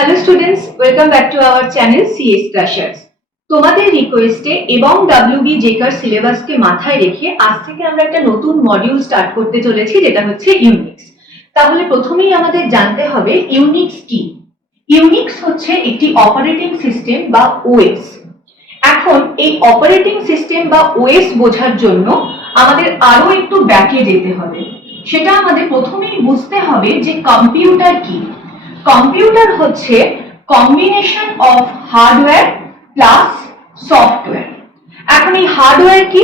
Hello students, welcome back to our channel CS Crashers. তোমাদের রিকোয়েস্টে এবং ডাব্লিউবি জেকার সিলেবাসকে মাথায় রেখে আজ থেকে আমরা একটা নতুন মডিউল স্টার্ট করতে চলেছি, যেটা হচ্ছে ইউনিক্স। তাহলে প্রথমেই আমাদের জানতে হবে ইউনিক্স কি। ইউনিক্স হচ্ছে একটি অপারেটিং সিস্টেম বা ওএস। এখন এই অপারেটিং সিস্টেম বা ওএস বোঝার জন্য আমাদের আরো একটু ব্যাকে যেতে হবে। সেটা আমাদের প্রথমেই বুঝতে হবে যে কম্পিউটার কি। কম্পিউটার হচ্ছে combination of hardware plus software. এখন এই হার্ডওয়্যার কি?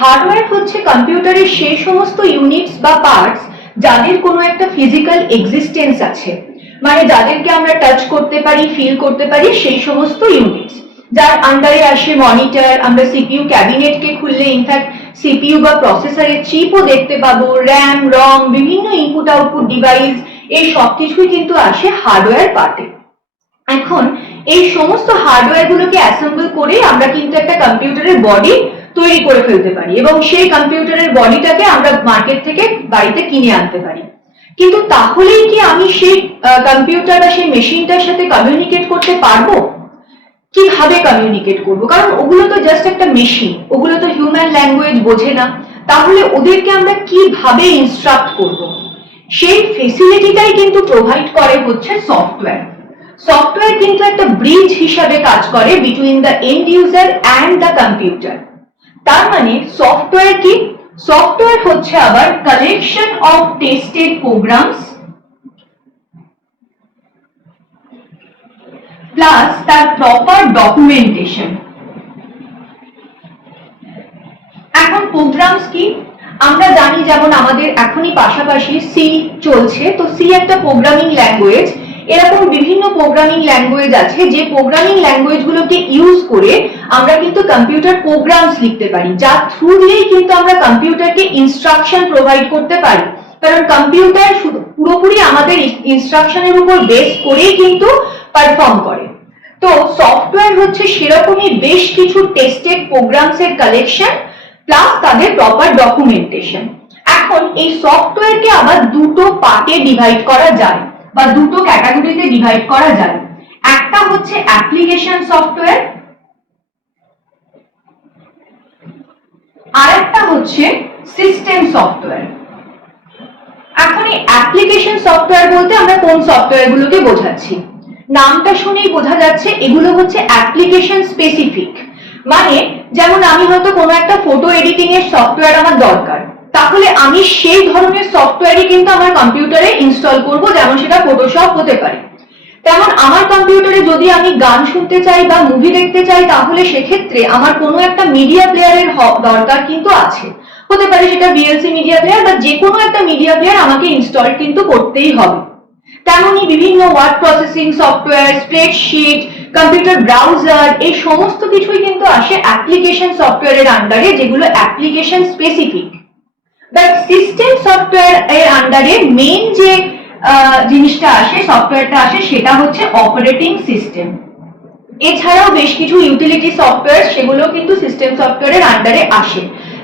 হার্ডওয়্যার হচ্ছে কম্পিউটারের সেই সমস্ত ইউনিটস বা পার্টস যাদের কোনো একটা ফিজিক্যাল এক্সিস্টেন্স আছে, মানে যাদেরকে আমরা টাচ করতে পারি, ফিল করতে পারি, সেই সমস্ত ইউনিটস। যার আন্ডারে আসে মনিটর, আমরা সিপিইউ ক্যাবিনেটকে খুললে ইনফ্যাক্ট সিপিইউ বা প্রসেসরের চিপও দেখতে পাবো, র্যাম, রম, বিভিন্ন ইনপুট আউটপুট ডিভাইস, এই সবকিছুই কিন্তু আসে হার্ডওয়্যার পার্টে। এখন এই সমস্ত হার্ডওয়্যার গুলোকে অ্যাসেম্বল করে আমরা কিন্তু একটা কম্পিউটারের বডি তৈরি করে ফেলতে পারি এবং সেই কম্পিউটারের বডিটাকে আমরা মার্কেট থেকে বাড়িতে কিনে আনতে পারি। কিন্তু তাহলেই কি আমি সেই কম্পিউটার বা সেই মেশিনটার সাথে কমিউনিকেট করতে পারবো? কিভাবে কমিউনিকেট করব? কারণ ওগুলো তো জাস্ট একটা মেশিন, ওগুলো তো হিউম্যান ল্যাঙ্গুয়েজ বোঝে না। তাহলে ওদেরকে আমরা কিভাবে ইনস্ট্রাক্ট করব? সেই ফেসিলিটিটাই কিন্তু প্রোভাইড করে হচ্ছে সফটওয়্যার। সফটওয়্যার কিন্তু একটা ব্রিজ হিসাবে কাজ করে between the end user and the computer. তার মানে সফটওয়্যার কি? সফটওয়্যার হচ্ছে আবার collection of tested programs plus তার প্রপার ডকুমেন্টেশন। এখন প্রোগ্রামস কি? আমরা জানি যেমন আমাদের এখনই পাশাপাশি সি চলছে, তো সি একটা প্রোগ্রামিং ল্যাঙ্গুয়েজ। এরকম বিভিন্ন প্রোগ্রামিং ল্যাঙ্গুয়েজ আছে যে প্রোগ্রামিং ল্যাঙ্গুয়েজ গুলোকে ইউজ করে আমরা কিন্তু কম্পিউটার প্রোগ্রামস লিখতে পারি, যার থ্রু দিয়েই কিন্তু আমরা কম্পিউটারকে ইনস্ট্রাকশন প্রোভাইড করতে পারি। কারণ কম্পিউটার পুরোপুরি আমাদের ইনস্ট্রাকশনের উপর বেস করেই কিন্তু পারফর্ম করে। তো সফটওয়্যার হচ্ছে সেরকমই বেশ কিছু টেস্টেড প্রোগ্রামস এর কালেকশন প্লাস তাদের প্রপার ডকুমেন্টেশন। এখন এই সফটওয়্যারকে আবার দুটো পার্টে ডিভাইড করা যায় বা দুটো ক্যাটাগরিতে ডিভাইড করা যায়। একটা হচ্ছে অ্যাপ্লিকেশন সফটওয়্যার, আর একটা হচ্ছে সিস্টেম সফটওয়্যার। এখন এই অ্যাপ্লিকেশন সফটওয়্যার বলতে আমরা কোন সফটওয়্যার গুলোকে বোঝাচ্ছি? নামটা শুনেই বোঝা যাচ্ছে এগুলো হচ্ছে অ্যাপ্লিকেশন স্পেসিফিক। মানে যেমন আমি হয়তো কোনো একটা ফটো এডিটিং এর সফটওয়্যার আমার দরকার, তাহলে আমি সেই ধরনের সফটওয়্যারই কিন্তু আমার কম্পিউটারে ইনস্টল করব, যেমন সেটা ফটোশপ হতে পারে। তেমন আমার কম্পিউটারে যদি আমি গান শুনতে চাই বা মুভি দেখতে চাই, তাহলে সেক্ষেত্রে আমার কোনো একটা মিডিয়া প্লেয়ারের দরকার কিন্তু আছে। হতে পারে সেটা ভিএলসি মিডিয়া প্লেয়ার বা যে কোনো একটা মিডিয়া প্লেয়ার আমাকে ইনস্টল কিন্তু করতেই হবে। তেমনই বিভিন্ন word processing software, spreadsheet, computer browser, এই সমস্ত কিছুই কিন্তু আসে অ্যাপ্লিকেশন সফটওয়্যারের আন্ডারে, যেগুলো application specific. But system software এর আন্ডারে মেইন যে জিনিসটা আসে, সফটওয়্যারটা আসে, সেটা হচ্ছে অপারেটিং সিস্টেম। এছাড়াও বেশ কিছু ইউটিলিটি সফটওয়্যার, সেগুলো কিন্তু সিস্টেম সফটওয়্যারের আন্ডারে আসে,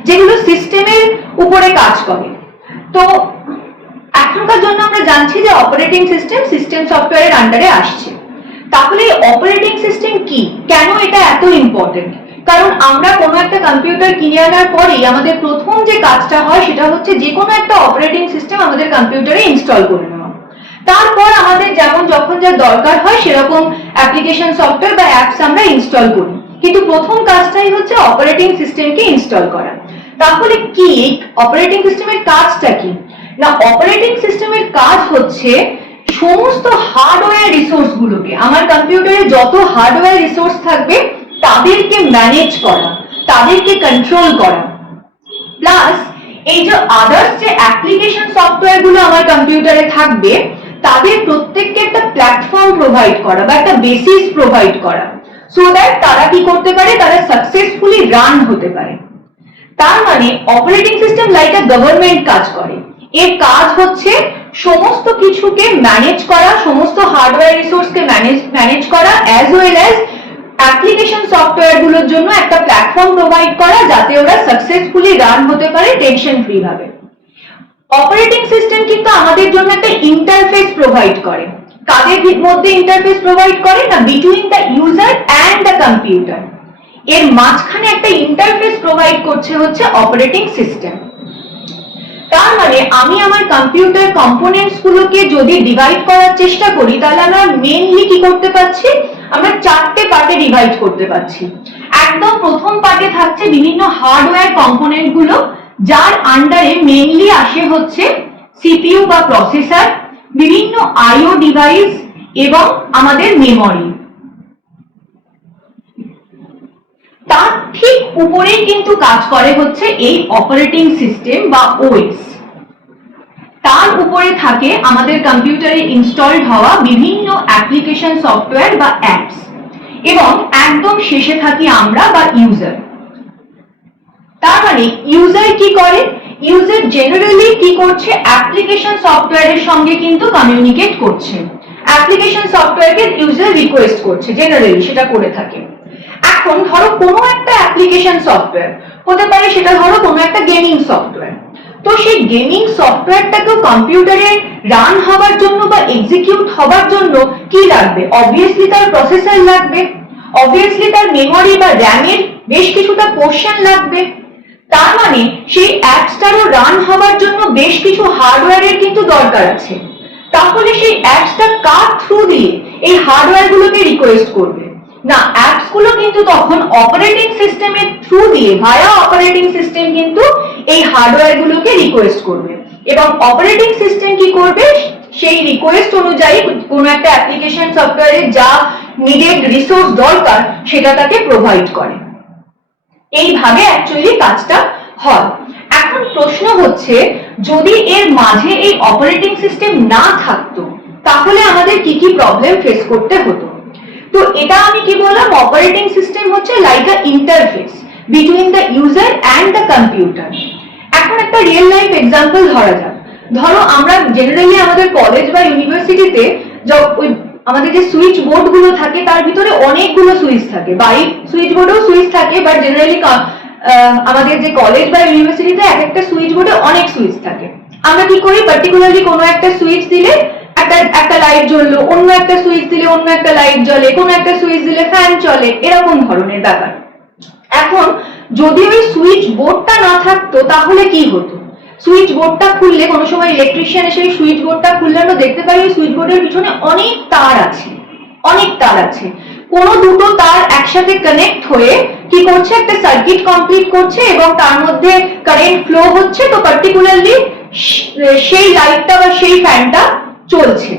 যেগুলো সিস্টেমের উপরে কাজ করে। তো এখনকার জন্য আমরা জানছি যে অপারেটিং সিস্টেম সিস্টেম সফটওয়্যারের আন্ডারে আসছে। তাহলে অপারেটিং সিস্টেম কি, কেন এটা এত ইম্পর্টেন্ট? কারণ আমরা কোনো একটা কম্পিউটার কিনে আনার পরেই আমাদের প্রথম যে কাজটা হয় সেটা হচ্ছে যে কোনো একটা অপারেটিং সিস্টেম আমাদের কম্পিউটারে ইনস্টল করে নেওয়া। তারপর আমাদের যেমন যখন যা দরকার হয় সেরকম অ্যাপ্লিকেশন সফটওয়্যার বা অ্যাপস আমরা ইনস্টল করি, কিন্তু প্রথম কাজটাই হচ্ছে অপারেটিং সিস্টেমকে ইনস্টল করা। তাহলে কি অপারেটিং সিস্টেমের কাজটা কি? না, অপারেটিং সিস্টেমের কাজ হচ্ছে সমস্ত হার্ডওয়্যার রিসোর্স গুলোকে, আমার কম্পিউটারে যত হার্ডওয়্যার রিসোর্স থাকবে তাদেরকে ম্যানেজ করা, তাদেরকে কন্ট্রোল করা, প্লাস এই যে আদার্স যে অ্যাপ্লিকেশন সফটওয়্যার গুলো আমার কম্পিউটারে থাকবে তাদের প্রত্যেককে একটা প্ল্যাটফর্ম প্রোভাইড করা বা একটা বেসিস প্রোভাইড করা, সো দ্যাট তারা কি করতে পারে, তারা সাকসেসফুলি রান হতে পারে। তার মানে অপারেটিং সিস্টেম লাইক আ গভর্নমেন্ট কাজ করে। এর কাজ হচ্ছে সমস্ত কিছুকে ম্যানেজ করা, সমস্ত হার্ডওয়্যার রিসোর্সকে ম্যানেজ করা, as well as application software গুলোর জন্য একটা প্ল্যাটফর্ম প্রোভাইড করা, যাতে ওরা সাকসেসফুলি রান হতে পারে টেনশন ফ্রি ভাবে। অপারেটিং সিস্টেম কিন্তু আমাদের জন্য একটা ইন্টারফেস প্রোভাইড করে। কাদের মধ্যে ইন্টারফেস প্রোভাইড করে না, between the user and the computer. এর মাঝখানে একটা ইন্টারফেস প্রোভাইড করছে হচ্ছে অপারেটিং সিস্টেম। তার মানে আমি আমার কম্পিউটার কম্পোনেন্টস গুলোকে যদি ডিভাইড করার চেষ্টা করি তাহলে আমরা মেইনলি কি করতে পারছি, আমরা চারটে পার্টে ডিভাইড করতে পারছি। একদম প্রথম পার্টে থাকছে বিভিন্ন হার্ডওয়্যার কম্পোনেন্ট গুলো, যার আন্ডারে মেইনলি আসে হচ্ছে সিপিইউ বা প্রসেসর, বিভিন্ন আইও ডিভাইস এবং আমাদের মেমরি। তার ঠিক উপরেই কিন্তু কাজ করে হচ্ছে এই অপারেটিং সিস্টেম বা ওএস। তার উপরে থাকে আমাদের কম্পিউটারে ইনস্টলড হওয়া বিভিন্ন অ্যাপ্লিকেশন সফটওয়্যার বা অ্যাপস, এবং একদম শেষে থাকি আমরা বা ইউজার। তার মানে ইউজার কি করে, ইউজার জেনারেলি কি করছে, অ্যাপ্লিকেশন সফটওয়্যারের সঙ্গে কিন্তু কমিউনিকেট করছে, অ্যাপ্লিকেশন সফটওয়্যারকে ইউজার রিকোয়েস্ট করছে, জেনারেলি সেটা করে থাকে। এখন ধরো কোনো একটা অ্যাপ্লিকেশন সফটওয়্যার হতে পারে, সেটা ধরো কোনো একটা গেমিং সফটওয়্যার, তো সেই গেমিং সফটওয়্যারটাকেও কম্পিউটারে রান হওয়ার জন্য বা এক্সিকিউট হওয়ার জন্য কি লাগবে, অবভিয়াসলি তার প্রসেসর লাগবে, অবভিয়াসলি তার মেমরি বা র্যামের বেশ কিছুটা পোর্শন লাগবে। তার মানে সেই অ্যাপসটারও রান হওয়ার জন্য বেশ কিছু হার্ডওয়্যারের কিন্তু দরকার আছে। তাহলে সেই অ্যাপসটা কার থ্রু দিয়ে এই হার্ডওয়্যার গুলোকে রিকোয়েস্ট করবে, না অ্যাপস গুলো কিন্তু তখন অপারেটিং সিস্টেমের থ্রু দিয়ে ভায়া অপারেটিং সিস্টেম কিন্তু এই হার্ডওয়্যার গুলোকে রিকোয়েস্ট করবে, এবং অপারেটিং সিস্টেম কি করবে, সেই রিকোয়েস্ট অনুযায়ী কোনো একটা অ্যাপ্লিকেশন সফটওয়্যারে যা নিডেড রিসোর্স দরকার সেটা তাকে প্রোভাইড করে। এইভাবে অ্যাকচুয়ালি কাজটা হয়। এখন প্রশ্ন হচ্ছে, যদি এর মাঝে এই অপারেটিং সিস্টেম না থাকতো তাহলে আমাদের কি কি প্রবলেম ফেস করতে হতো। তো এটা আমি কি বললাম, অপারেটিং সিস্টেম হচ্ছে like a interface between the user and the computer. এখন একটা রিয়েল লাইফ এক্সাম্পল ধরা যাক। ধরো আমরা জেনারেলি আমাদের কলেজ বা ইউনিভার্সিটিতে আমাদের যে সুইচ বোর্ড গুলো থাকে তার ভিতরে অনেকগুলো সুইচ থাকে, বাইক সুইচ বোর্ডেও সুইচ থাকে, বাট জেনারেলি আমাদের যে কলেজ বা ইউনিভার্সিটিতে এক একটা সুইচ বোর্ডে অনেক সুইচ থাকে। আমরা কি করি, পার্টিকুলারলি কোনো একটা সুইচ দিলে একটা লাইট জ্বললো, অন্য একটা সুইচ দিলে অন্য একটা লাইট জ্বলে, কোনো একটা সুইচ দিলে ফ্যান চলে, এরকম ধরনের ব্যাপার। এখন যদি ওই সুইচ বোর্ডটা না থাকতো তাহলে কি হতো, সুইচ বোর্ডটা খুললে কোনো সময় ইলেকট্রিশিয়ান এসে সুইচ বোর্ডটা খুললে আমরা দেখতে পাই সুইচ বোর্ডের পিছনে অনেক তার আছে, অনেক তার আছে, কোনো দুটো তার একসাথে কানেক্ট হয়ে কি করছে, একটা সার্কিট কমপ্লিট করছে এবং তার মধ্যে কারেন্ট ফ্লো হচ্ছে, তো পার্টিকুলারলি সেই লাইটটা বা সেই ফ্যানটা চলছে।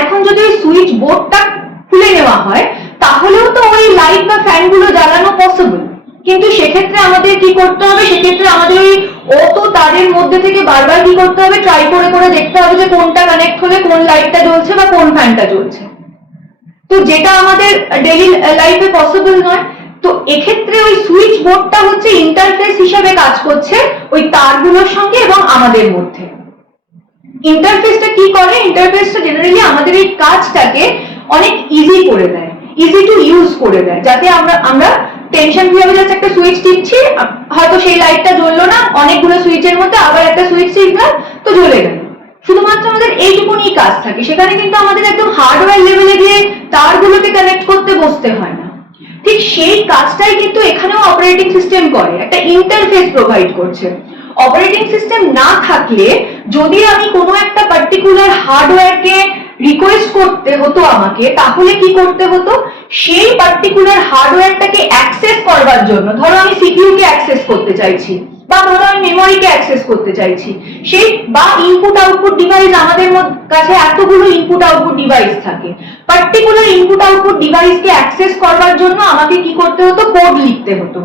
এখন যদি ওই সুইচ বোর্ডটা খুলে নেওয়া হয় তাহলেও তো ওই লাইট বা ফ্যান গুলো জ্বালানো পসিবল, কিন্তু সেক্ষেত্রে আমাদের কি করতে হবে, সেক্ষেত্রে আমাদের ওই অত তারের মধ্যে থেকে বারবার কি করতে হবে, ট্রাই করে করে দেখতে হবে যে কোনটা কানেক্ট হলে কোন লাইটটা জ্বলছে বা কোন ফ্যানটা জ্বলছে, তো যেটা আমাদের ডেইলি লাইফে পসিবল নয়। তো এক্ষেত্রে ওই সুইচ বোর্ডটা হচ্ছে ইন্টারফেস হিসেবে কাজ করছে ওই তারগুলোর সঙ্গে এবং আমাদের মধ্যে। ইন্টারফেসটা কি করে, ইন্টারফেসটা জেনারেলি আমাদের এই কাজটাকে অনেক ইজি করে দেয়, ইজি টু ইউজ করে দেয়, যাতে আমরা টেনশন ফ্রি হবে, জাস্ট একটা সুইচ টিপছি, হয়তো সেই লাইটটা জ্বললো না, অনেকগুলো সুইচের মধ্যে আবার একটা সুইচ টিপলাম তো জ্বলে গেল, শুধুমাত্র আমাদের এইটুকুনি কাজ থাকে। সেখানে কিন্তু আমাদের একদম হার্ডওয়্যার লেভেলে গিয়ে তারগুলোকে কানেক্ট করতে বসতে হয় না। ঠিক সেই কাজটাই কিন্তু এখানেও অপারেটিং সিস্টেম করে, একটা ইন্টারফেস প্রোভাইড করছে। অপারেটিং সিস্টেম না থাকলে যদি আমি কোনো একটা পার্টিকুলার হার্ডওয়্যারকে রিকোয়েস্ট করতে হতো আমাকে, তাহলে কি করতে হতো, সেই পার্টিকুলার হার্ডওয়্যারটাকে অ্যাক্সেস করবার জন্য, ধরো আমি সিপিইউ কে অ্যাক্সেস করতে চাইছি বা ধরো আমি মেমোরিকে অ্যাক্সেস করতে চাইছি, সেই বা ইনপুট আউটপুট ডিভাইস, আমাদের কাছে এতগুলো ইনপুট আউটপুট ডিভাইস থাকে, পার্টিকুলার ইনপুট আউটপুট ডিভাইসকে অ্যাক্সেস করবার জন্য আমাকে কি করতে হতো, কোড লিখতে হতো।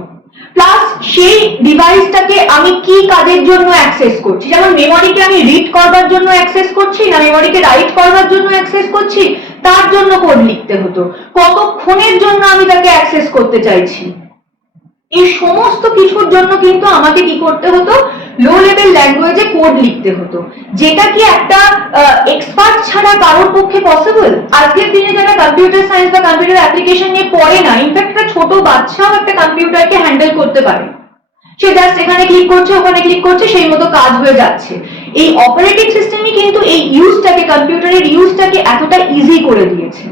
প্লাস সেই ডিভাইসটাকে আমি কি কাজের জন্য অ্যাক্সেস করছি, যেমন মেমোরিকে আমি রিড করবার জন্য অ্যাক্সেস করছি না মেমোরিকে রাইট করবার জন্য অ্যাক্সেস করছি, তার জন্য কোড লিখতে হতো, কতক্ষণের জন্য আমি তাকে অ্যাক্সেস করতে চাইছি, এই সমস্ত কিছুর জন্য কিন্তু আমাকে কি করতে হতো, লো লেভেল ল্যাঙ্গুয়েজে কোড লিখতে হতো, যেটা কি একটা এক্সপার্ট ছাড়া কারোর পক্ষে পসিবল। আজকের দিনে যারা কম্পিউটার সায়েন্স বা কম্পিউটার অ্যাপ্লিকেশন নিয়ে পড়ে না, ইনফ্যাক্ট একটা ছোট বাচ্চাও একটা কম্পিউটারকে হ্যান্ডেল করতে পারে, সে জাস্ট এখানে ক্লিক করছে ওখানে ক্লিক করছে সেই মতো কাজ হয়ে যাচ্ছে। এই অপারেটিং সিস্টেমই কিন্তু এই ইউজটাকে, কম্পিউটারের ইউজটাকে এতটা ইজি করে দিয়েছে।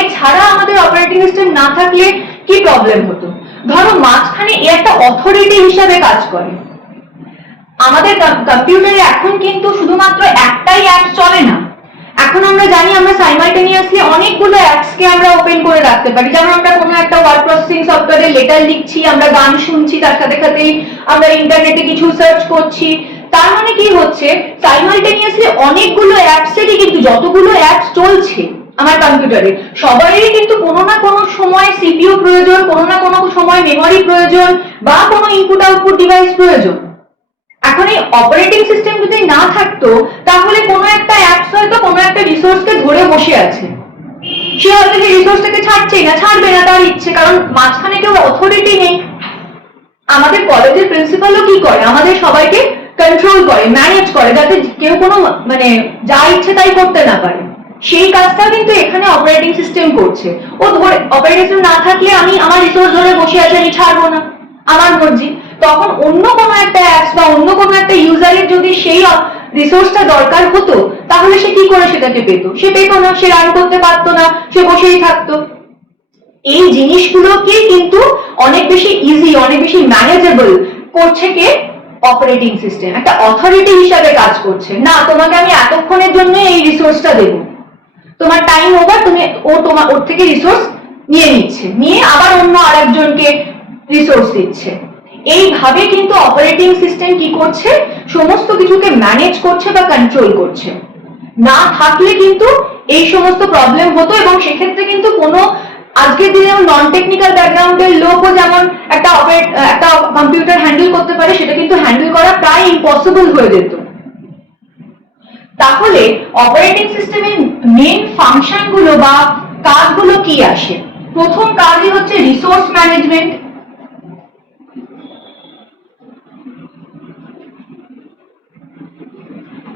এছাড়া আমাদের অপারেটিং সিস্টেম না থাকলে কি প্রবলেম হতো? ধরো মাঝখানে এ একটা অথরিটি হিসাবে কাজ করে। আমাদের কম্পিউটারে এখন কিন্তু শুধুমাত্র একটাই অ্যাপ চলে না, এখন আমরা জানি আমরা সাইমালটেনিয়াসলি অনেকগুলো অ্যাপসকে আমরা ওপেন করে রাখতে পারি। যেমন আমরা কোনো একটা ওয়ার্ড প্রসেসিং সফটওয়্যারে লেটার লিখছি, আমরা গান শুনছি, তার সাথে সাথেই আমরা ইন্টারনেটে কিছু সার্চ করছি। তার মানে কি হচ্ছে, সাইমালটেনিয়াসলি অনেকগুলো অ্যাপসেরই কিন্তু, যতগুলো অ্যাপস চলছে আমার কম্পিউটারে, সবারই কিন্তু কোনো না কোনো সময় সিপিইউ প্রয়োজন, কোনো না কোনো সময় মেমরি প্রয়োজন, বা কোনো ইনপুট আউটপুট ডিভাইস প্রয়োজন। এখন এই অপারেটিং সিস্টেম যদি না থাকতো, তাহলে কোনো একটা অ্যাপস হয়তো কোনো একটা রিসোর্সকে ধরে বসে আছে, সে হয়তো সেই রিসোর্সটাকে ছাড়ছেই না, ছাড়বে না তার ইচ্ছে, কারণ মাঝখানে কেউ অথরিটি নেই। আমাদের কলেজের প্রিন্সিপালও কি করে, আমাদের সবাইকে কন্ট্রোল করে, ম্যানেজ করে, যাতে কেউ কোনো মানে যা ইচ্ছে তাই করতে না পারে। সেই কাজটা কিন্তু এখানে অপারেটিং সিস্টেম করছে। ও ধরে, অপারেটিং সিস্টেম না থাকলে আমি আমার রিসোর্স ধরে বসে আছি, আমি ছাড়বো না, আমার মর্জি। তখন অন্য কোনো একটা অ্যাপস বা অন্য কোনো একটা ইউজারের যদি সেই রিসোর্সটা দরকার হতো, তাহলে সে কি করে সেটাকে পেতো? সে পেতো না, সে রান করতে পারতো না, সে বসেই থাকতো। এই জিনিসগুলোকে কিন্তু অনেক বেশি ইজি, অনেক বেশি ম্যানেজেবল করছে কে? Operating system. একটা অথরিটি হিসাবে কাজ করছে, না তোমাকে আমি এতক্ষণের জন্য এই রিসোর্সটা দেবো, তোমার টাইম ওভার, তুমি ওর থেকে রিসোর্স নিয়ে নিচ্ছে, নিয়ে আবার অন্য আরেকজনকে রিসোর্স দিচ্ছে। এইভাবে কিন্তু অপারেটিং সিস্টেম কি করছে? সমস্ত কিছুকে ম্যানেজ করছে বা কন্ট্রোল করছে। না থাকলে কিন্তু এই সমস্ত প্রবলেম হতো, এবং সেক্ষেত্রে কিন্তু কোনো আজকের দিনে নন টেকনিক্যাল ব্যাকগ্রাউন্ডের লোকও যেমন একটা কম্পিউটার হ্যান্ডেল করতে পারে, সেটা কিন্তু হ্যান্ডেল করা প্রায় ইম্পসিবল হয়ে যেত। তাহলে অপারেটিং সিস্টেমের মেন ফাংশন গুলো বা কাজগুলো কি আসে? প্রথম কাজই হচ্ছে রিসোর্স ম্যানেজমেন্ট।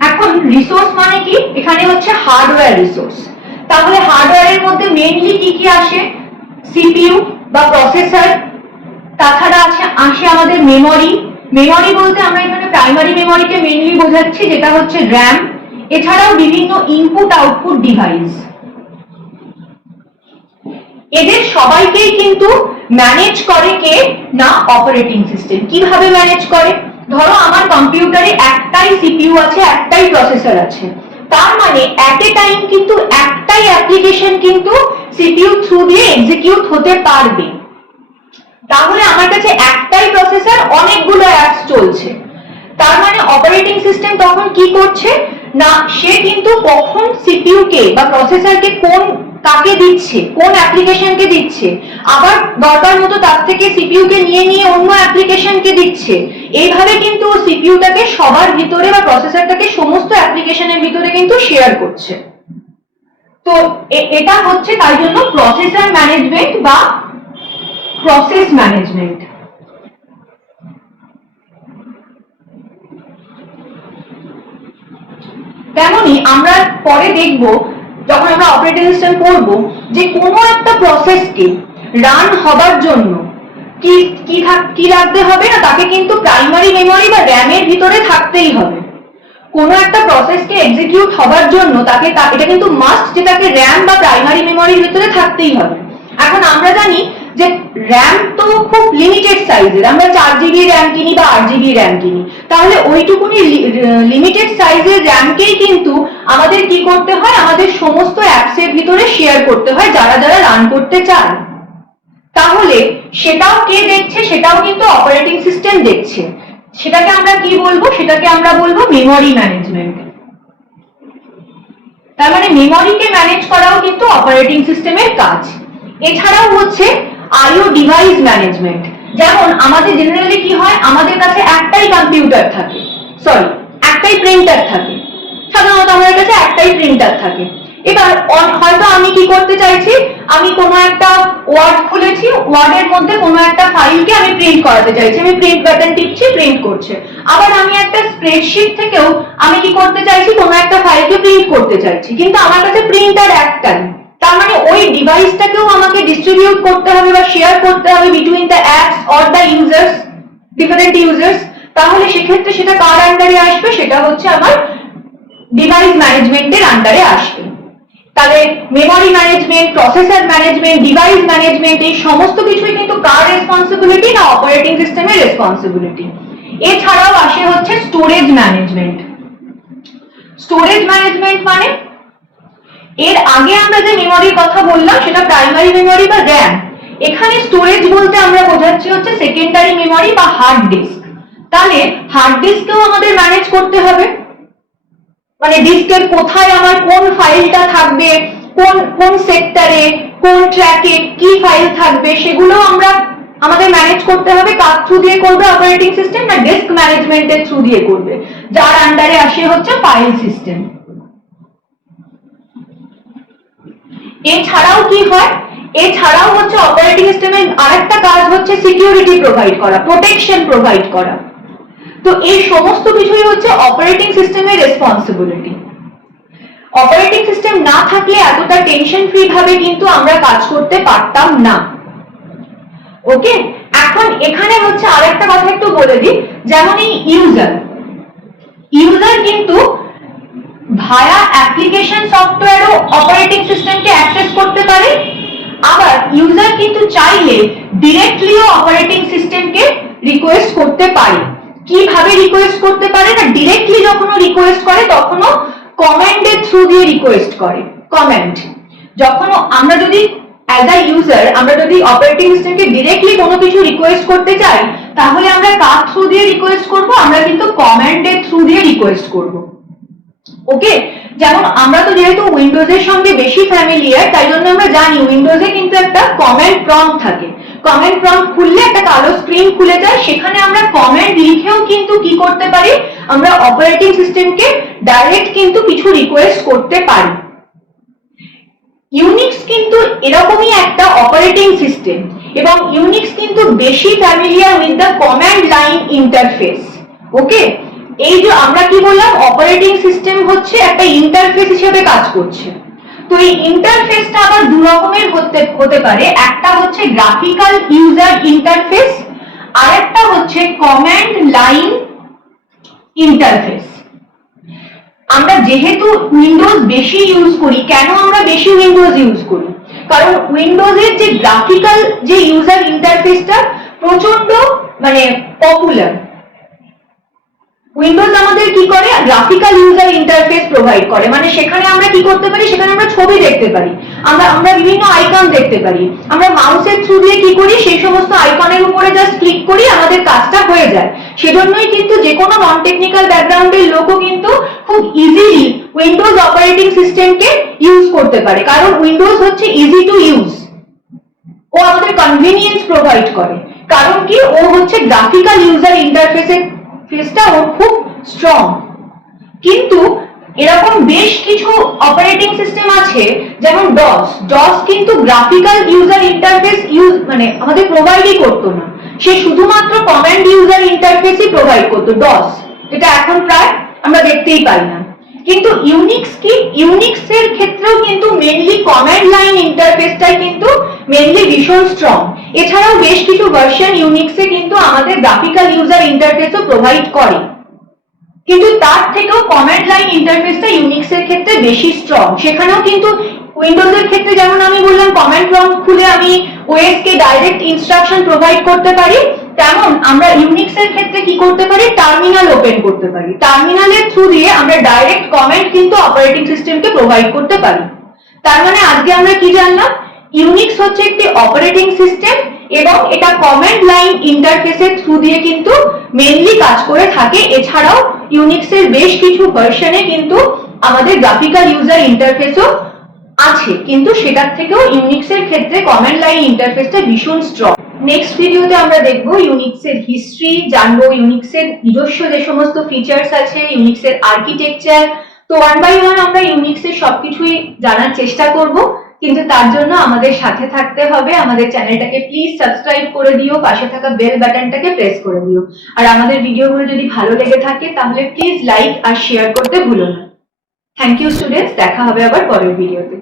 এখন রিসোর্স মানে কি? এখানে হচ্ছে হার্ডওয়্যার রিসোর্স। তাহলে হার্ডওয়্যারের মধ্যে মেইনলি কি কি আসে? সিপিইউ বা প্রসেসর, তাছাড়া আসে আমাদের মেমরি। মেমরি বলতে আমরা এখানে প্রাইমারি মেমরিকে মেইনলি বোঝাচ্ছি, যেটা হচ্ছে র্যাম। এছাড়াও বিভিন্ন ইনপুট আউটপুট ডিভাইস। এদের সবাইকেই কিন্তু ম্যানেজ করে কে? না অপারেটিং সিস্টেম। কিভাবে ম্যানেজ করে? ধরো আমার কম্পিউটারে একটাই সিপিইউ আছে, একটাই প্রসেসর আছে, তার মানে এট এ টাইম কিন্তু একটাই অ্যাপ্লিকেশন কিন্তু সিপিইউ থ্রু দিয়ে এক্সিকিউট হতে পারবে। তাহলে আমার কাছে একটাই প্রসেসর, অনেকগুলো অ্যাপস চলছে। তার মানে অপারেটিং সিস্টেম তখন কি করছে না, সে কিন্তু কখন সিপিইউ কে বা প্রসেসরকে কাকে দিচ্ছে, কোন অ্যাপ্লিকেশনকে দিচ্ছে, আবার দরকার মতো তার থেকে সিপিইউ কে নিয়ে অন্য অ্যাপ্লিকেশনকে দিচ্ছে। এইভাবে কিন্তু সিপিইউটাকে সবার ভিতরে বা প্রসেসরটাকে সমস্ত অ্যাপ্লিকেশনের ভিতরে কিন্তু শেয়ার করছে। তো এটা হচ্ছে তাই জন্য প্রসেসর ম্যানেজমেন্ট বা প্রসেস ম্যানেজমেন্ট। তেমনি আমরা পরে দেখব, যখন আমরা অপারেটিং সিস্টেম পড়ব, যে কোনো একটা প্রসেসকে রান হবার জন্য কি রাখতে হবে না, তাকে কিন্তু প্রাইমারি মেমরি বা র্যামের ভিতরে থাকতেই হবে। কোনো একটা প্রসেসকে এক্সিকিউট হবার জন্য তাকে এটা কিন্তু মাস্ট যে তাকে র্যাম বা প্রাইমারি মেমরির ভিতরে থাকতেই হবে। এখন আমরা জানি যে র্যাম তো খুব লিমিটেড সাইজের, আমরা 4GB র্যাম কিনি বা 8GB র্যাম কিনি, তাহলে ওইটুকুনি লিমিটেড সাইজের র্যামকেই কিন্তু আমাদের কি করতে হয়, আমাদের সমস্ত অ্যাপসের ভিতরে শেয়ার করতে হয় যারা যারা রান করতে চান। তাহলে সেটাও কে দেখছে? সেটাও কিন্তু অপারেটিং সিস্টেম দেখছে। সেটাকে আমরা কি বলবো? সেটাকে আমরা বলবো মেমরি ম্যানেজমেন্ট। তার মানে মেমরিকে ম্যানেজ করাও কিন্তু অপারেটিং সিস্টেমের কাজ। এছাড়াও হচ্ছে আইও ডিভাইস ম্যানেজমেন্ট। যেমন আমাদের জেনারেলি কি হয়, আমাদের কাছে একটাই কম্পিউটার থাকে, একটাই প্রিন্টার থাকে, সাধারণত আমাদের কাছে একটাই প্রিন্টার থাকে। এবার হয়তো আমি কি করতে চাইছি, আমি কোনো একটা ওয়ার্ড খুলেছি, ওয়ার্ডের মধ্যে কোনো একটা ফাইলকে আমি প্রিন্ট করাতে চাইছি, আমি প্রিন্ট বাটন টিপছি, প্রিন্ট করছে। আবার আমি একটা স্প্রেডশিট থেকেও আমি কি করতে চাইছি, কোনো একটা ফাইলকে প্রিন্ট করতে চাইছি, কিন্তু আমার কাছে প্রিন্টার একটাই। তার মানে ওই ডিভাইসটাকেও আমাকে ডিস্ট্রিবিউট করতে হবে বা শেয়ার করতে হবে between the apps or the users, different users. তাহলে সেক্ষেত্রে সেটা কার আন্ডারে আসবে, সেটা হচ্ছে আমার ডিভাইস ম্যানেজমেন্টের আন্ডারে আসবে। তাহলে memory management, processor management, device management এই সমস্ত কিছুই কিন্তু কার রেসপন্সিবিলিটি না অপারেটিং সিস্টেমের রেসপন্সিবিলিটি। এছাড়াও আসে হচ্ছে স্টোরেজ ম্যানেজমেন্ট। স্টোরেজ ম্যানেজমেন্ট মানে এর আগে আমরা যে মেমোরির কথা বললাম সেটা প্রাইমারি মেমোরি বা র্যাম, এখানে স্টোরেজ বলতে আমরা বোঝাচ্ছি হচ্ছে সেকেন্ডারি মেমোরি বা হার্ড ডিস্ক। তাহলে হার্ড ডিস্ককেও আমাদের ম্যানেজ করতে হবে, মানে ডিস্কের কোথায় আমার কোন ফাইলটা থাকবে, কোন কোন সেক্টরে কোন ট্র্যাকে কি ফাইল থাকবে সেগুলো আমাদের ম্যানেজ করতে হবে। কার থ্রু দিয়ে করবে অপারেটিং সিস্টেম না ডিস্ক ম্যানেজমেন্টের থ্রু দিয়ে করবে, যার আন্ডারে আসে হচ্ছে ফাইল সিস্টেম। এছাড়াও কি হয়, এছাড়াও হচ্ছে অপারেটিং সিস্টেমের আরেকটা কাজ হচ্ছে সিকিউরিটি প্রোভাইড করা, প্রোটেকশন প্রোভাইড করা। তো এই সমস্ত কিছুই হচ্ছে অপারেটিং সিস্টেমের রেসপন্সিবিলিটি। অপারেটিং সিস্টেম না থাকলে এতটা টেনশন ফ্রি ভাবে কিন্তু আমরা কাজ করতে পারতাম না। ওকে, এখন এখানে হচ্ছে আরেকটা কথা একটু বলে দিই, যেমন এই ইউজার কিন্তু ভায়া অ্যাপ্লিকেশন সফটওয়্যারও অপারেটিং সিস্টেমকে অ্যাক্সেস করতে পারে, আবার ইউজার কিন্তু চাইলে ডিরেক্টলিও অপারেটিং সিস্টেমকে রিকোয়েস্ট করতে পারে। কিভাবে রিকোয়েস্ট করতে পারে না, ডিরেক্টলি যখন রিকোয়েস্ট করে তখনও কমান্ডের থ্রু দিয়ে রিকোয়েস্ট করে। কমান্ড যখন আমরা যদি অ্যাজ আ ইউজার আমরা যদি অপারেটিং সিস্টেমকে ডিরেক্টলি কোনো কিছু রিকোয়েস্ট করতে চাই, তাহলে আমরা কার থ্রু দিয়ে রিকোয়েস্ট করব, আমরা কিন্তু কমান্ডের থ্রু দিয়ে রিকোয়েস্ট করব। ওকে, যেমন আমরা তো যেহেতু উইন্ডোজের সঙ্গে বেশি ফ্যামিলিয়ার, তাই জন্য আমরা জানি উইন্ডোজে কিন্তু একটা কমান্ড প্রম্পট থাকে। কমান্ড প্রম্পট খুললে একটা কালো স্ক্রিন খুলে যায়, সেখানে আমরা কমান্ড লিখেও কিন্তু কি করতে পারি, আমরা অপারেটিং সিস্টেমকে ডাইরেক্ট কিন্তু কিছু রিকোয়েস্ট করতে পারি। ইউনিক্স কিন্তু এরকমই একটা অপারেটিং সিস্টেম, এবং ইউনিক্স কিন্তু বেশি familiar with the command line interface. Okay, এই যে আমরা কি বললাম অপারেটিং সিস্টেম হচ্ছে একটা ইন্টারফেস হিসেবে কাজ করছে। তো এই ইন্টারফেসটা আবার দু রকমের হতে পারে, একটা হচ্ছে গ্রাফিক্যাল ইউজার ইন্টারফেস, আর একটা হচ্ছে কমান্ড লাইন ইন্টারফেস। আমরা যেহেতু উইন্ডোজ বেশি ইউজ করি, কেন আমরা বেশি উইন্ডোজ ইউজ করি, কারণ উইন্ডোজের যে গ্রাফিক্যাল যে ইউজার ইন্টারফেসটা প্রচন্ড মানে পপুলার। উইন্ডোজ আমাদের কি করে, গ্রাফিক্যাল ইউজার ইন্টারফেস প্রোভাইড করে, মানে সেখানে আমরা কি করতে পারি, সেখানে আমরা ছবি দেখতে পারি, আমরা বিভিন্ন আইকন দেখতে পারি, আমরা মাউসের থ্রু দিয়ে কি করি, সেই সমস্ত আইকনের উপরে জাস্ট ক্লিক করি, আমাদের কাজটা হয়ে যায়। সেজন্যই কিন্তু যে কোনো নন টেকনিক্যাল ব্যাকগ্রাউন্ডের লোকও কিন্তু খুব ইজিলি উইন্ডোজ অপারেটিং সিস্টেমকে ইউজ করতে পারে, কারণ উইন্ডোজ হচ্ছে ইজি টু ইউজ, ও আমাদের কনভিনিয়েন্স প্রোভাইড করে। কারণ কি, ও হচ্ছে গ্রাফিক্যাল ইউজার ইন্টারফেসের ফেসটা ওর খুব স্ট্রং। কিন্তু এরকম বেশ কিছু অপারেটিং সিস্টেম আছে, যেমন ডস কিন্তু গ্রাফিক্যাল ইউজার ইন্টারফেস মানে আমাদের প্রোভাইডই করতো না, সে শুধুমাত্র কমান্ড ইউজার ইন্টারফেসই প্রোভাইড করতো ডস, যেটা এখন প্রায় আমরা দেখতেই পাই না। কিন্তু ইউনিক্স এর ক্ষেত্রেও কিন্তু মেইনলি কমান্ড লাইন ইন্টারফেসটাই কিন্তু মেইনলি ভীষণ স্ট্রং। এছাড়াও বেশ কিছু ভার্সন ইউনিক্সে কিন্তু আমাদের গ্রাফিক্যাল ইউজার ইন্টারফেসও প্রোভাইড করে, কিন্তু তার থেকেও কমান্ড লাইন ইন্টারফেসটা ইউনিক্স এর ক্ষেত্রে বেশি স্ট্রং। সেখানেও কিন্তু উইন্ডোজের ক্ষেত্রে যেমন আমি বললাম কমান্ড প্রম্পট খুলে আমি ওএস কে ডাইরেক্ট ইনস্ট্রাকশন প্রোভাইড করতে পারি, তেমন আমরা ইউনিক্স এর ক্ষেত্রে কি করতে পারি, টার্মিনাল ওপেন করতে পারি, টার্মিনালের থ্রু দিয়ে আমরা ডাইরেক্ট কমান্ড কিন্তু অপারেটিং সিস্টেমকে প্রোভাইড করতে পারি। তার মানে আজকে আমরা কি জানলাম, ইউনিক্স হচ্ছে একটি অপারেটিং সিস্টেম এবং এটা কমান্ড লাইন ইন্টারফেসের থ্রু দিয়ে কিন্তু মেইনলি কাজ করে থাকে। এছাড়াও ইউনিক্সের বেশ কিছু ভার্সনে কিন্তু আমাদের গ্রাফিক্যাল ইউজার ইন্টারফেসও আছে, কিন্তু সেটার থেকেও ইউনিক্সের ক্ষেত্রে কমান্ড লাইন ইন্টারফেসটা ভীষণ স্ট্রং। নেক্সট ভিডিওতে আমরা দেখবো ইউনিক্সের হিস্ট্রি, জানবো ইউনিক্সের নিজস্ব যে সমস্ত ফিচার্স আছে, ইউনিক্সের আর্কিটেকচার। তো ওয়ান বাই ওয়ান আমরা ইউনিক্সের সবকিছুই জানার চেষ্টা করব, কিন্তু তার জন্য আমাদের সাথে থাকতে হবে। আমাদের চ্যানেলটাকে প্লিজ সাবস্ক্রাইব করে দিও, পাশে থাকা বেল বাটনটাকে প্রেস করে দিও, আর আমাদের ভিডিওগুলো যদি ভালো লেগে থাকে তাহলে প্লিজ লাইক আর শেয়ার করতে ভুলো না। থ্যাংক ইউ স্টুডেন্টস, দেখা হবে আবার পরের ভিডিওতে।